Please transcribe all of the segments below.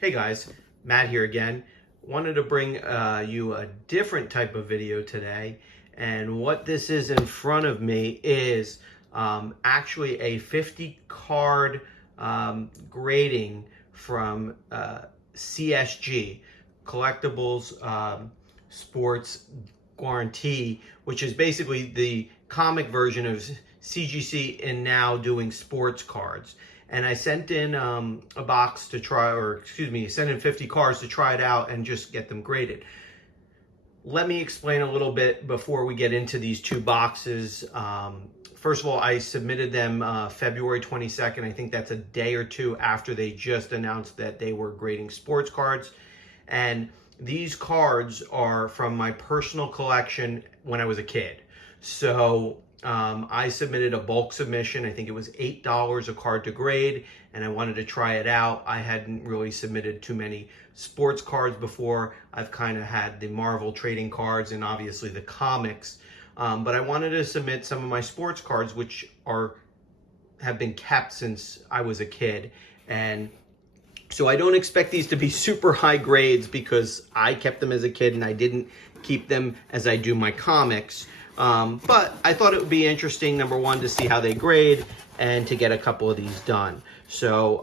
Hey guys, Matt here again. Wanted to bring you a different type of video today, and what this is in front of me is actually a 50 card grading from CSG, Collectibles Sports Guarantee, which is basically the comic version of CGC and now doing sports cards. And I sent in a box to try, or excuse me, sent in 50 cards to try it out and just get them graded. Let me explain a little bit before we get into these two boxes. First of all, I submitted them February 22nd. I think that's a day or two after they just announced that they were grading sports cards. And these cards are from my personal collection when I was a kid. So I submitted a bulk submission. I think it was $8 a card to grade, and I wanted to try it out. I hadn't really submitted too many sports cards before. I've kind of had the Marvel trading cards and obviously the comics, but I wanted to submit some of my sports cards, which have been kept since I was a kid. And so I don't expect these to be super high grades because I kept them as a kid and I didn't keep them as I do my comics. But I thought it would be interesting, number one, to see how they grade and to get a couple of these done. So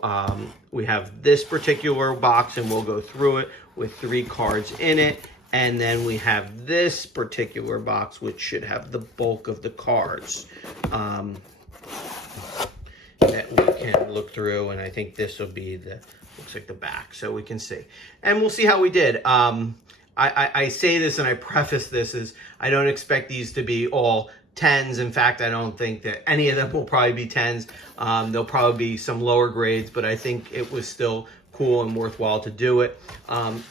we have this particular box and we'll go through it with 3 cards in it. And then we have this particular box, which should have the bulk of the cards that we can look through. And I think this will be looks like the back, so we can see. And we'll see how we did. I say this and I preface this as I don't expect these to be all 10s. In fact, I don't think that any of them will probably be 10s. There'll probably be some lower grades, but I think it was still cool and worthwhile to do it.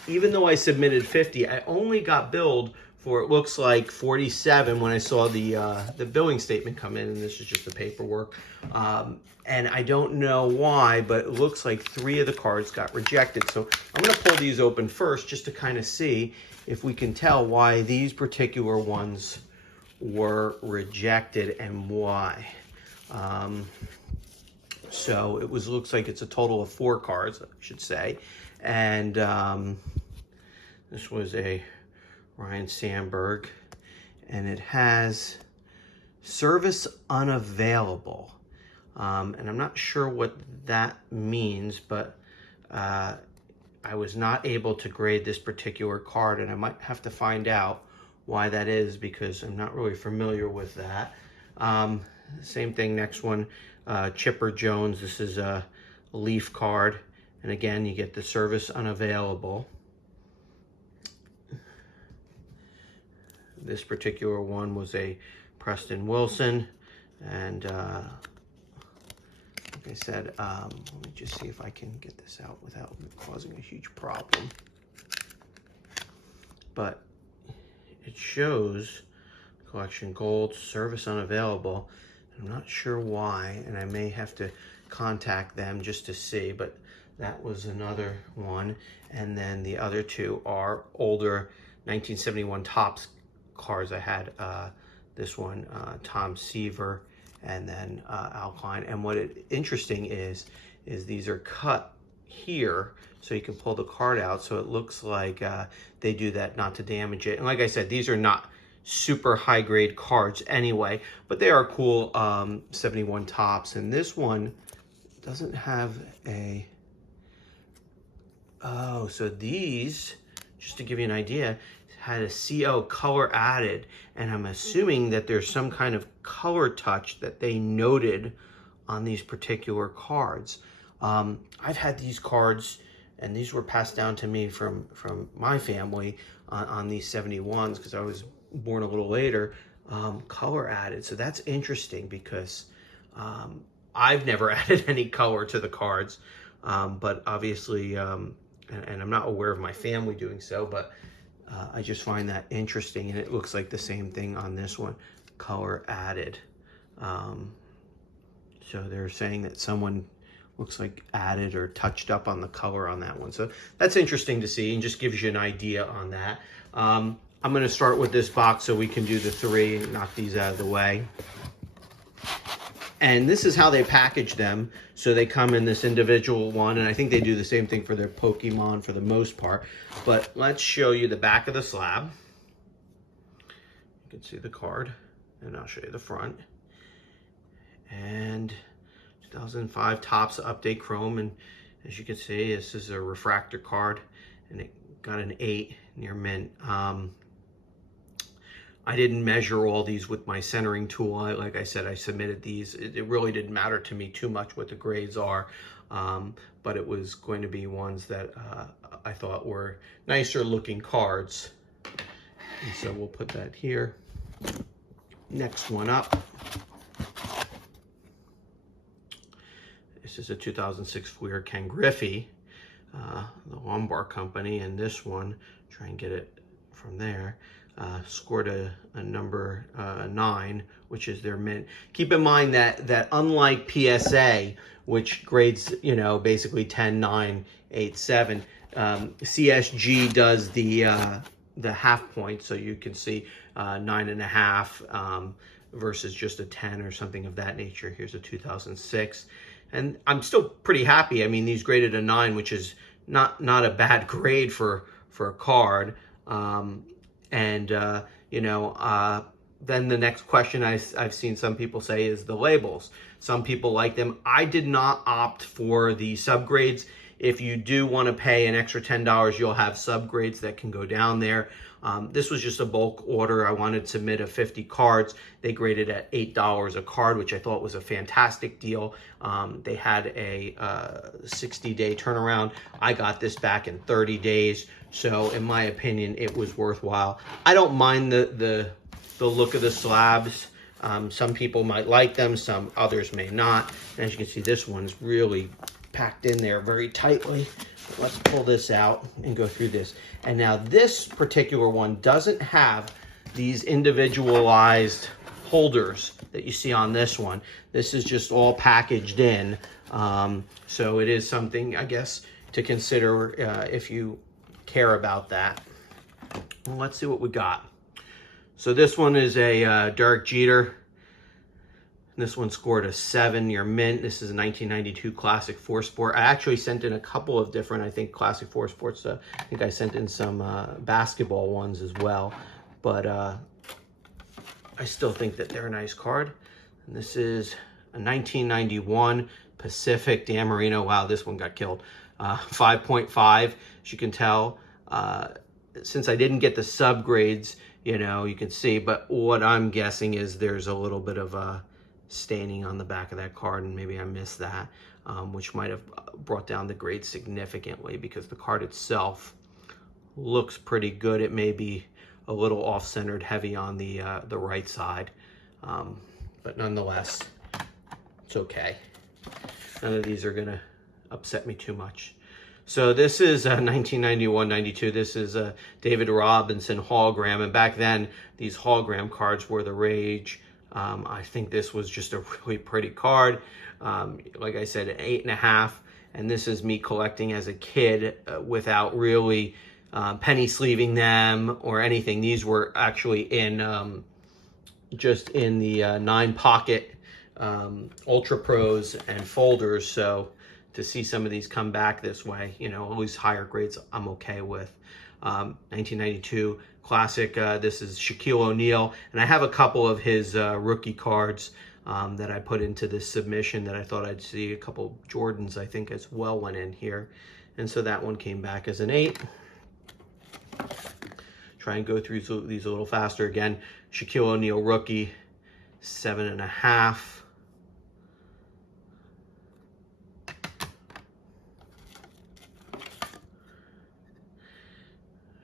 Even though I submitted 50, I only got billed for, it looks like, 47 when I saw the billing statement come in, and this is just the paperwork. And I don't know why, but it looks like 3 of the cards got rejected. So I'm going to pull these open first just to kind of see if we can tell why these particular ones were rejected and why. So it looks like it's a total of 4 cards, I should say. And this was a Ryan Sandberg, and it has service unavailable. And I'm not sure what that means, but I was not able to grade this particular card, and I might have to find out why that is because I'm not really familiar with that. Same thing, next one, Chipper Jones. This is a Leaf card, and again, you get the service unavailable. This particular one was a Preston Wilson, and like I said, let me just see if I can get this out without causing a huge problem. But it shows collection gold, service unavailable. I'm not sure why, and I may have to contact them just to see, but that was another one. And then the other 2 are older 1971 Topps cards. I had this one, Tom Seaver, and then Alpine. And what interesting is these are cut here so you can pull the card out, so it looks like they do that not to damage it. And like I said, these are not super high grade cards anyway, but they are cool 71 Topps. And this one doesn't have a, oh, so these, just to give you an idea, had a CO color added, and I'm assuming that there's some kind of color touch that they noted on these particular cards. I've had these cards, and these were passed down to me from my family on these 71s because I was born a little later, color added. So that's interesting because I've never added any color to the cards, but obviously, and I'm not aware of my family doing so, but I just find that interesting, and it looks like the same thing on this one, color added. So they're saying that someone looks like added or touched up on the color on that one. So that's interesting to see and just gives you an idea on that. I'm going to start with this box so we can do the 3 and knock these out of the way. And this is how they package them. So they come in this individual one, and I think they do the same thing for their Pokemon for the most part. But let's show you the back of the slab. You can see the card, and I'll show you the front. And 2005 Topps Update Chrome, and as you can see, this is a refractor card, and it got an 8 near mint. I didn't measure all these with my centering tool. Like I said, I submitted these. It really didn't matter to me too much what the grades are, but it was going to be ones that I thought were nicer looking cards. And so we'll put that here. Next one up. This is a 2006 Fleer Ken Griffey, the Lombard Company, and this one, try and get it from there, scored a number 9, which is their mint. Keep in mind that unlike PSA, which grades, you know, basically 10, 9, 8, 7, CSG does the half point, so you can see 9.5 versus just a 10 or something of that nature. Here's a 2006. And I'm still pretty happy. I mean, these graded a 9, which is not a bad grade for a card. You know, then the next question I've seen some people say is the labels. Some people like them. I did not opt for the subgrades. If you do want to pay an extra $10, you'll have subgrades that can go down there. This was just a bulk order. I wanted to submit a 50 cards. They graded at $8 a card, which I thought was a fantastic deal. They had a 60-day turnaround. I got this back in 30 days. So in my opinion, it was worthwhile. I don't mind the look of the slabs. Some people might like them, some others may not. And as you can see, this one's really packed in there very tightly. Let's pull this out and go through this. And now this particular one doesn't have these individualized holders that you see on this one. This is just all packaged in. So it is something, I guess, to consider if you care about that. Well, let's see what we got. So this one is a Derek Jeter. This one scored a 7 near mint. This is a 1992 Classic 4 Sport. I actually sent in a couple of different, I think, Classic 4 Sports. I think I sent in some basketball ones as well. But I still think that they're a nice card. And this is a 1991 Pacific Dan Marino. Wow, this one got killed. 5.5, as you can tell. Since I didn't get the subgrades, you know, you can see. But what I'm guessing is there's a little bit of staining on the back of that card, and maybe I missed that, which might have brought down the grade significantly, because the card itself looks pretty good. It may be a little off-centered, heavy on the right side, but nonetheless, it's okay. None of these are gonna upset me too much. So this is 1991-92. This is a David Robinson hologram, and back then these hologram cards were the rage. I think this was just a really pretty card. Like I said, an 8.5, and this is me collecting as a kid without really penny sleeving them or anything. These were actually in just in the 9 pocket Ultra Pros and folders. So to see some of these come back this way, you know, all these higher grades I'm okay with. 1992 Classic, this is Shaquille O'Neal, and I have a couple of his rookie cards that I put into this submission that I thought I'd see. A couple Jordans, I think, as well went in here, and so that one came back as an 8. Try and go through these a little faster. Again, Shaquille O'Neal rookie, 7.5.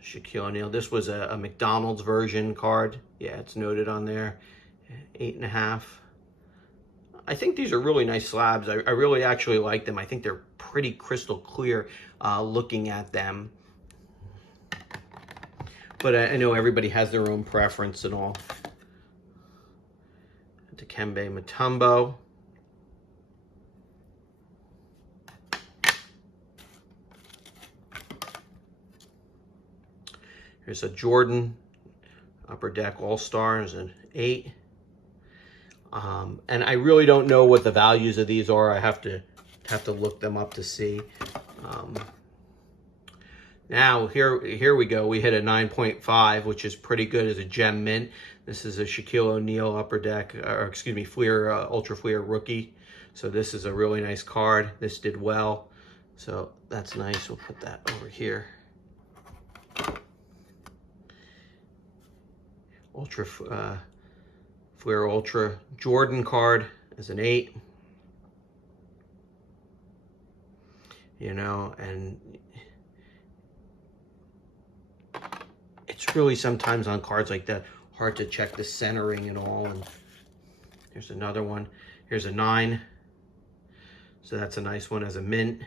Shaquille O'Neal. This was a McDonald's version card. Yeah, it's noted on there. 8.5. I think these are really nice slabs. I really actually like them. I think they're pretty crystal clear looking at them. But I know everybody has their own preference and all. Dikembe Mutombo. Here's a Jordan Upper Deck All-Star as an 8. And I really don't know what the values of these are. I have to look them up to see. Now here we go. We hit a 9.5, which is pretty good as a gem mint. This is a Shaquille O'Neal Upper Deck, or excuse me, Fleer Ultra Fleer rookie. So this is a really nice card. This did well, so that's nice. We'll put that over here. Ultra Fleer Ultra Jordan card is an 8. You know, and it's really sometimes on cards like that hard to check the centering and all. And here's another one. Here's a 9. So that's a nice one as a mint.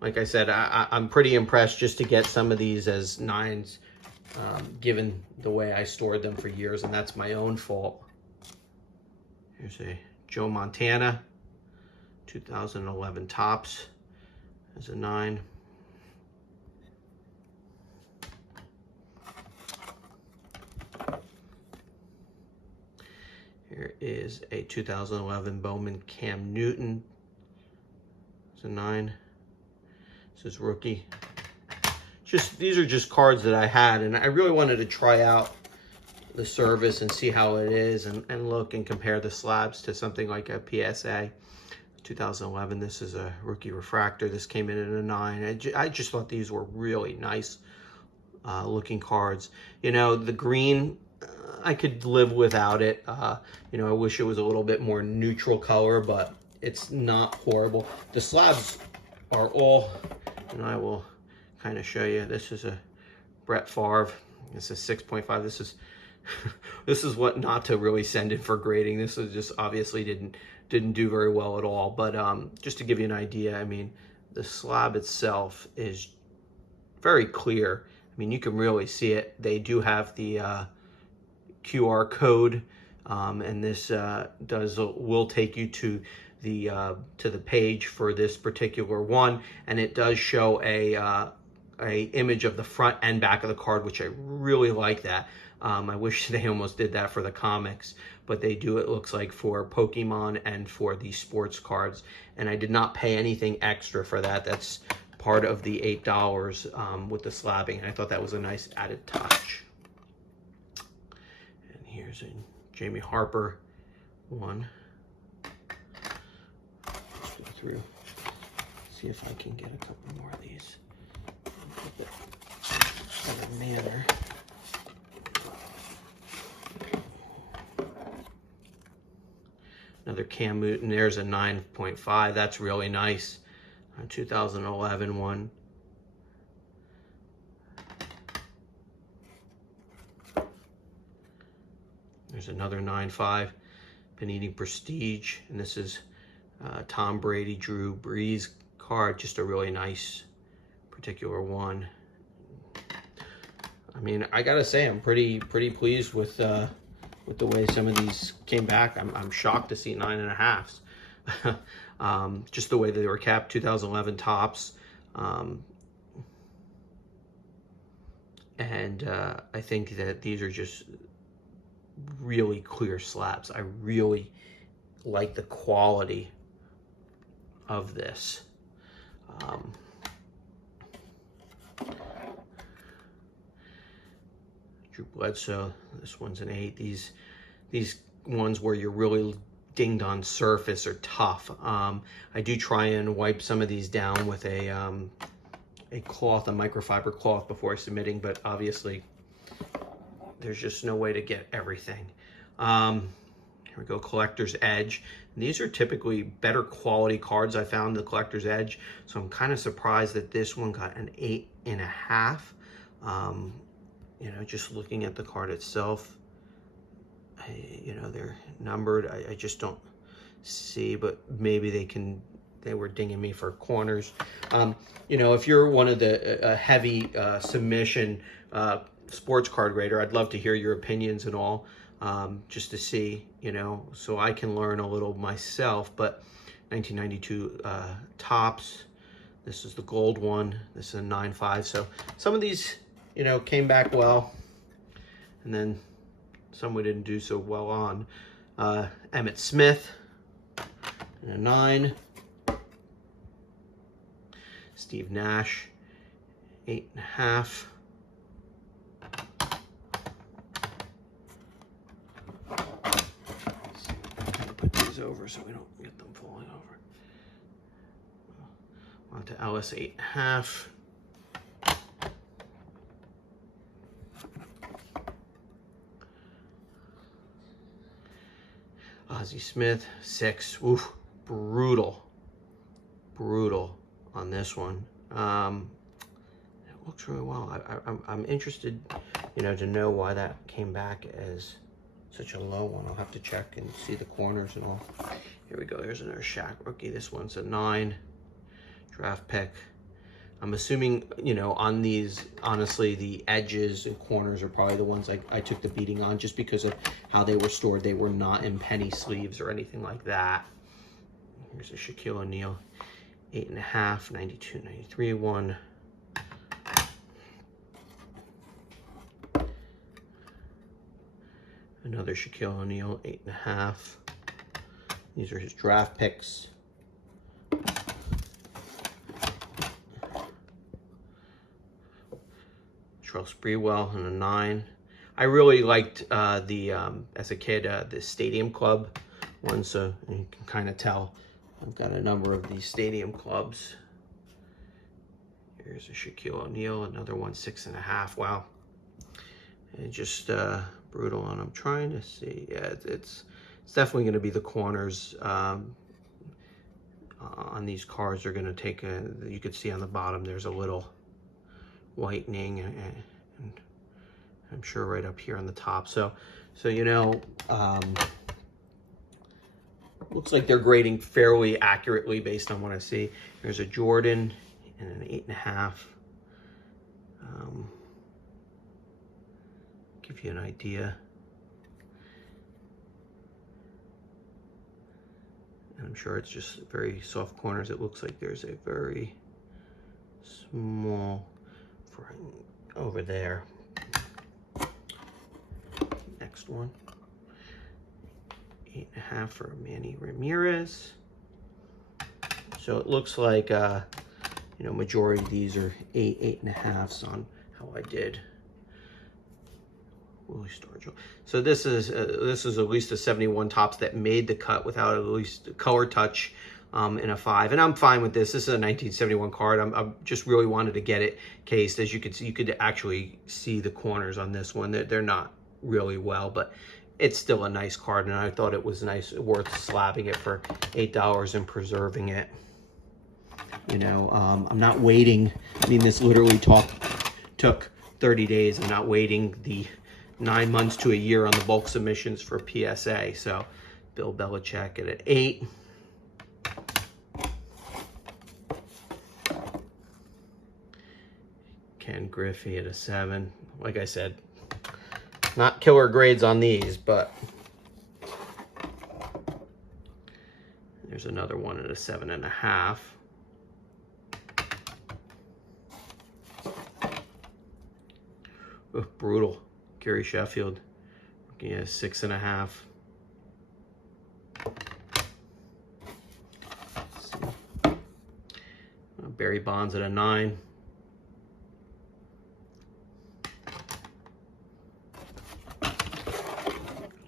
Like I said, I'm pretty impressed just to get some of these as 9s, given the way I stored them for years, and that's my own fault. Here's a Joe Montana 2011 Topps as a 9. Here is a 2011 Bowman Cam Newton. It's a 9. This is rookie. These are just cards that I had, and I really wanted to try out the service and see how it is, and look and compare the slabs to something like a PSA. 2011, this is a rookie refractor. This came in at a 9. I just thought these were really nice looking cards. You know, the green, I could live without it. You know, I wish it was a little bit more neutral color, but it's not horrible. The slabs are all, and I will kind of show you. This is a Brett Favre. This is 6.5. This is this is what not to really send in for grading. This is just obviously didn't do very well at all. But just to give you an idea, I mean, the slab itself is very clear. I mean, you can really see it. They do have the QR code, and this will take you to the page for this particular one, and it does show a image of the front and back of the card, which I really like that. I wish they almost did that for the comics, but they do, it looks like, for Pokemon and for the sports cards, and I did not pay anything extra for that. That's part of the $8 with the slabbing, and I thought that was a nice added touch. And here's a Jamie Harper one. Let's go through, see if I can get a couple more of these in a better manner. Another Cam Newton. There's a 9.5. That's really nice. A 2011 one. There's another 9.5. Panini Prestige, and this is Tom Brady, Drew Brees card. Just a really nice particular one. I mean, I gotta say, I'm pretty pleased with the way some of these came back. I'm shocked to see 9.5s. Just the way that they were capped. 2011 Topps. And I think that these are just really clear slabs. I really like the quality of this. Drew Bledsoe, this one's an 8. These ones where you're really dinged on surface are tough. I do try and wipe some of these down with a cloth, a microfiber cloth, before submitting, but obviously there's just no way to get everything. Here we go, Collector's Edge. And these are typically better quality cards, I found, the Collector's Edge. So I'm kind of surprised that this one got an 8.5. You know, just looking at the card itself, you know, they're numbered. I just don't see, but maybe they were dinging me for corners. You know, if you're one of the heavy submission sports card grader, I'd love to hear your opinions and all, just to see, you know, so I can learn a little myself. But 1992 Topps, this is the gold one. This is a 9.5. So some of these, you know, came back well. And then some we didn't do so well on. Emmett Smith, and a 9. Steve Nash, 8.5. Put these over so we don't get them falling over. On to Ellis, 8.5. Ozzie Smith, 6. Oof, brutal on this one. It looks really well. I'm interested, you know, to know why that came back as such a low one. I'll have to check and see the corners and all. Here we go. Here's another Shaq rookie. This one's a 9 draft pick. I'm assuming, you know, on these, honestly, the edges and corners are probably the ones I took the beating on, just because of how they were stored. They were not in penny sleeves or anything like that. Here's a Shaquille O'Neal, 8.5, 92, 93 one. Another Shaquille O'Neal, 8.5. These are his draft picks. Charles Sprewell and a 9. I really liked as a kid, the Stadium Club one, so you can kind of tell I've got a number of these Stadium Clubs. Here's a Shaquille O'Neal, another one, 6.5. Wow. And just brutal. And I'm trying to see. Yeah, it's definitely going to be the corners on these cards are going to take a, you could see on the bottom there's a little whitening, and I'm sure right up here on the top. So you know, looks like they're grading fairly accurately based on what I see. There's a Jordan and an 8.5. Give you an idea. And I'm sure it's just very soft corners. It looks like there's a very small over there. Next one, 8.5 for Manny Ramirez. So it looks like you know, majority of these are 8.5s on how I did. Willie Stargell. So this is at least a 71 tops that made the cut without at least a color touch in a 5, and I'm fine with this. This is a 1971 card. I just really wanted to get it cased. As you could see, you could actually see the corners on this one. They're not really well, but it's still a nice card, and I thought it was nice, worth slabbing it for $8 and preserving it. You know, I'm not waiting. I mean, this literally took 30 days. I'm not waiting the 9 months to a year on the bulk submissions for PSA. So Bill Belichick at an 8. Ken Griffey at a 7. Like I said, not killer grades on these, but there's another one at a 7.5. Oh, brutal. Gary Sheffield, yeah, 6.5. Barry Bonds at a 9. A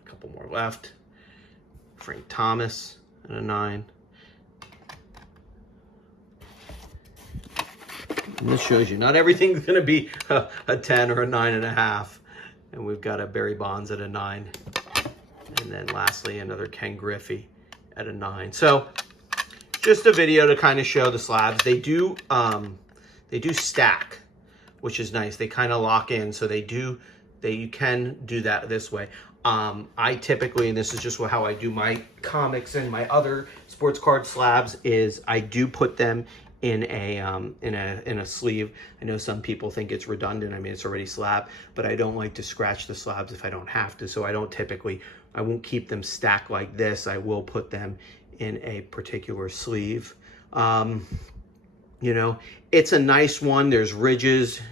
couple more left. Frank Thomas at a 9. And this shows you not everything's going to be a 10 or a 9.5. And we've got a Barry Bonds at a 9. And then lastly, another Ken Griffey at a 9. So just a video to kind of show the slabs. They do stack, which is nice. They kind of lock in, so you can do that this way. I typically, and this is just how I do my comics and my other sports card slabs, is I do put them in a sleeve. I know some people think it's redundant. I mean, it's already slab, but I don't like to scratch the slabs if I don't have to. So I won't keep them stacked like this. I will put them in a particular sleeve. You know, it's a nice one. There's ridges,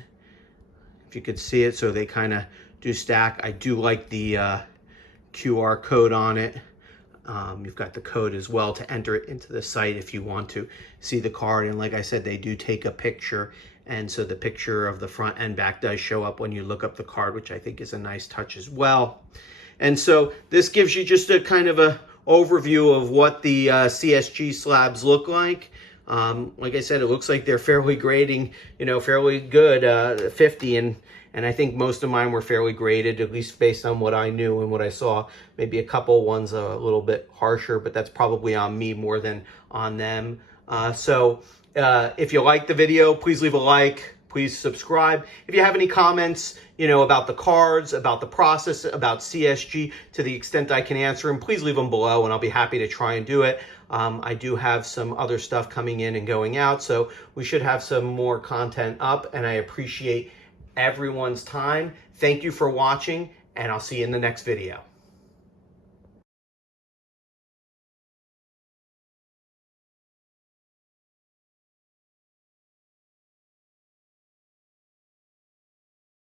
if you could see it, so they kind of do stack. I do like the QR code on it. You've got the code as well to enter it into the site if you want to see the card. And like I said, they do take a picture, and so the picture of the front and back does show up when you look up the card, which I think is a nice touch as well. And so this gives you just a kind of a overview of what the CSG slabs look like. Like I said, it looks like they're fairly grading, fairly good, 50, and I think most of mine were fairly graded, at least based on what I knew and what I saw. Maybe a couple ones a little bit harsher, but that's probably on me more than on them. If you like the video, please leave a like. Please subscribe. If you have any comments, about the cards, about the process, about CSG, to the extent I can answer them, please leave them below, and I'll be happy to try and do it. I do have some other stuff coming in and going out, so we should have some more content up, and I appreciate everyone's time. Thank you for watching, and I'll see you in the next video.